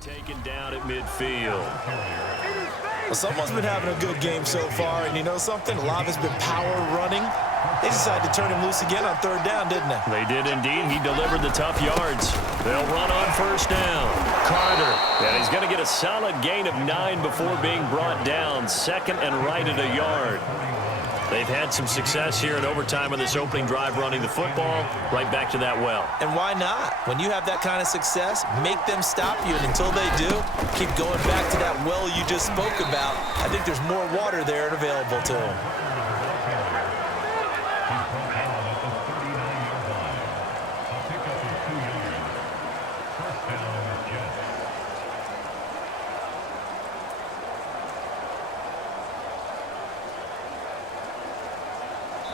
Taken down at midfield. Well, someone's been having a good game so far, and you know something? A lot of it's been power running. They decided to turn him loose again on third down, didn't they? They did indeed. He delivered the tough yards. They'll run on first down. Carter. And he's going to get a solid gain of 9 before being brought down. Second and right at a yard. They've had some success here in overtime on this opening drive running the football. Right back to that well. And why not? When you have that kind of success, make them stop you. And until they do, keep going back to that well you just spoke about. I think there's more water there and available to them.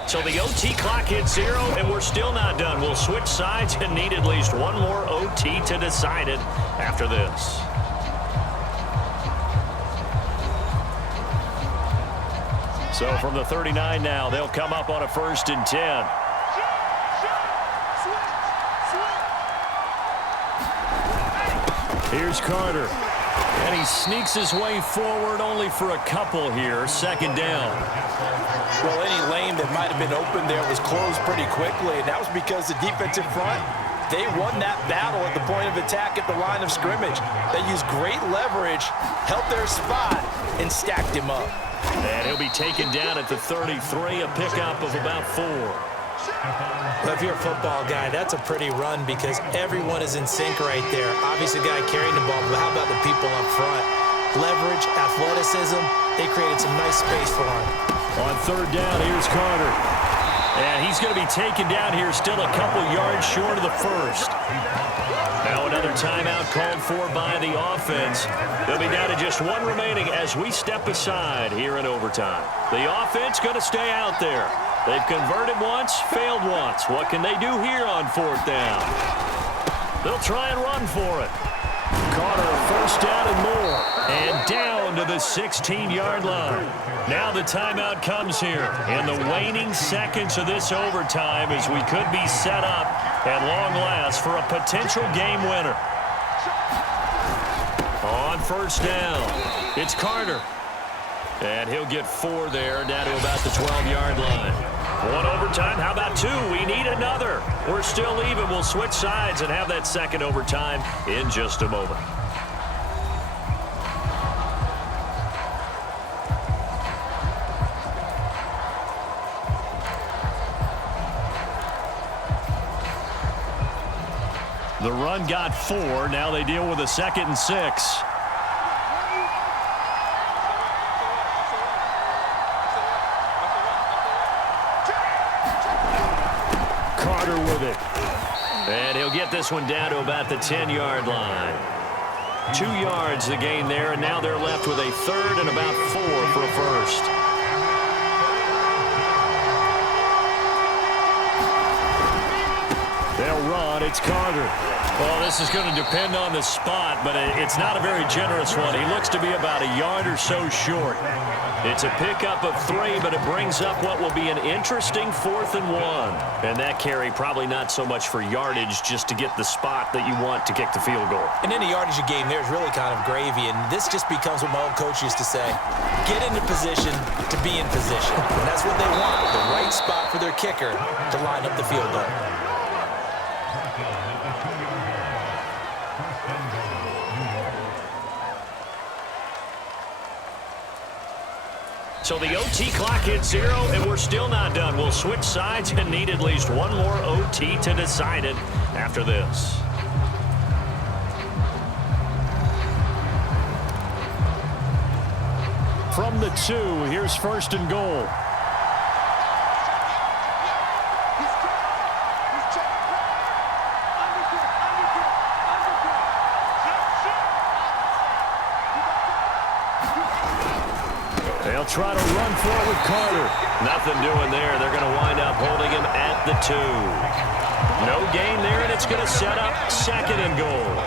So the OT clock hits 0, and we're still not done. We'll switch sides and need at least one more OT to decide it after this. So from the 39 now, they'll come up on a 1st and 10. Here's Carter. And he sneaks his way forward only for a couple here. 2nd down. Well, any lane that might have been open there was closed pretty quickly, and that was because the defensive front, they won that battle at the point of attack at the line of scrimmage. They used great leverage, held their spot, and stacked him up. And he'll be taken down at the 33, a pickup of about 4. Well, if you're a football guy, that's a pretty run because everyone is in sync right there. Obviously, the guy carrying the ball, but how about the people up front? Leverage, athleticism, they created some nice space for him. On 3rd down, here's Carter. And he's going to be taken down here still a couple yards short of the 1st. Now another timeout called for by the offense. They'll be down to just 1 remaining as we step aside here in overtime. The offense going to stay out there. They've converted once, failed once. What can they do here on 4th down? They'll try and run for it. Carter, 1st down and more. And down to the 16-yard line. Now the timeout comes here in the waning seconds of this overtime as we could be set up at long last for a potential game winner. On 1st down, it's Carter. And he'll get 4 there, down to about the 12-yard line. 1 overtime, how about 2? We need another. We're still even. We'll switch sides and have that 2nd overtime in just a moment. The run got 4. Now they deal with a 2nd and 6. Carter with it. And he'll get this one down to about the 10-yard line. 2 yards the gain there, and now they're left with a 3rd and about 4 for a 1st. They'll run. It's Carter. Well, this is going to depend on the spot, but it's not a very generous one. He looks to be about a yard or so short. It's a pickup of 3, but it brings up what will be an interesting 4th and 1. And that carry probably not so much for yardage, just to get the spot that you want to kick the field goal. And any yardage you gain there is really kind of gravy, and this just becomes what my old coach used to say. Get into position to be in position. And that's what they want, the right spot for their kicker to line up the field goal. So the OT clock hits 0, and we're still not done. We'll switch sides and need at least 1 more OT to decide it after this. From the 2, here's 1st and goal. They'll try to run for it with Carter. Nothing doing there. They're going to wind up holding him at the 2. No gain there, and it's going to set up 2nd and goal.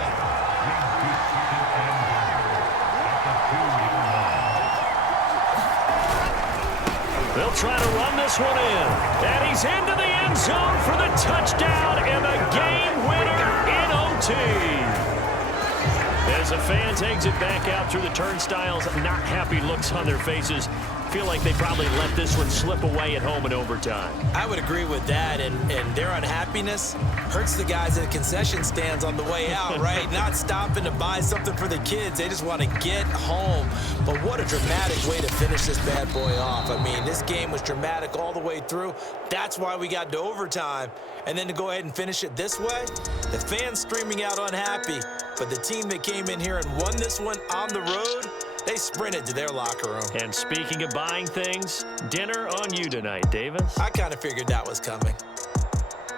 They'll try to run this one in. And he's into the end zone for the touchdown and the game winner in OT. As As the fans exit back out through the turnstiles, not happy looks on their faces. Feel like they probably let this one slip away at home in overtime. I would agree with that, and their unhappiness hurts the guys at the concession stands on the way out, right? Not stopping to buy something for the kids. They just want to get home. But what a dramatic way to finish this bad boy off. I mean, this game was dramatic all the way through. That's why we got to overtime. And then to go ahead and finish it this way, the fans streaming out unhappy. But the team that came in here and won this one on the road, they sprinted to their locker room. And speaking of buying things, dinner on you tonight, Davis. I kind of figured that was coming.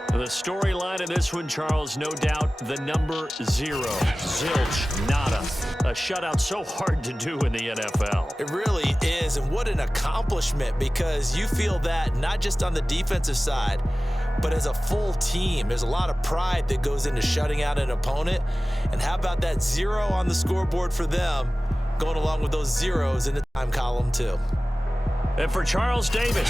The storyline of this one, Charles, no doubt the number 0. Zilch, nada. A shutout so hard to do in the NFL. It really is, and what an accomplishment, because you feel that not just on the defensive side, but as a full team. There's a lot of pride that goes into shutting out an opponent. And how about that 0 on the scoreboard for them, going along with those zeros in the time column too. And for Charles Davis.